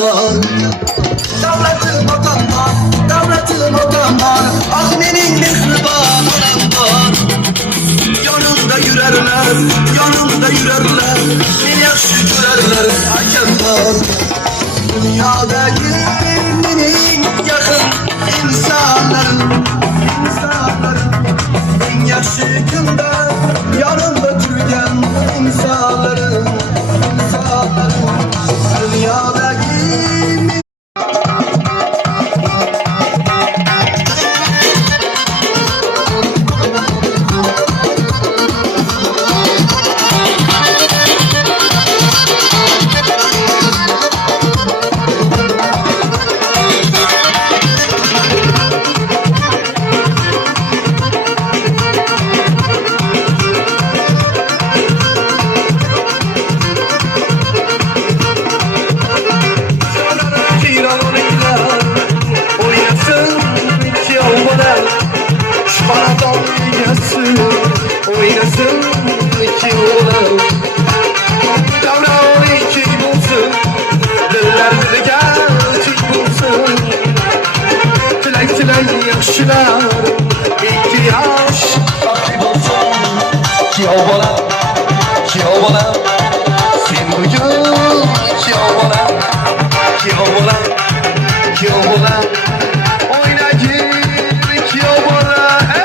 var. Devletim otanlar, devletim otanlar, ah benim mihriban anam var. Yanımda yürerler, yanımda yürerler, beni yaxşı görerler hakem dünyadaki benim yakın insanlarım, en yaxşı günde yanımda durgan insanlarım, dünyadaki oynasın iki oğlan. Davran iki bulsun, diller gerçek bulsun. Tilek tilek yaşlar, iki yaş aktif olsun. Ki oğlan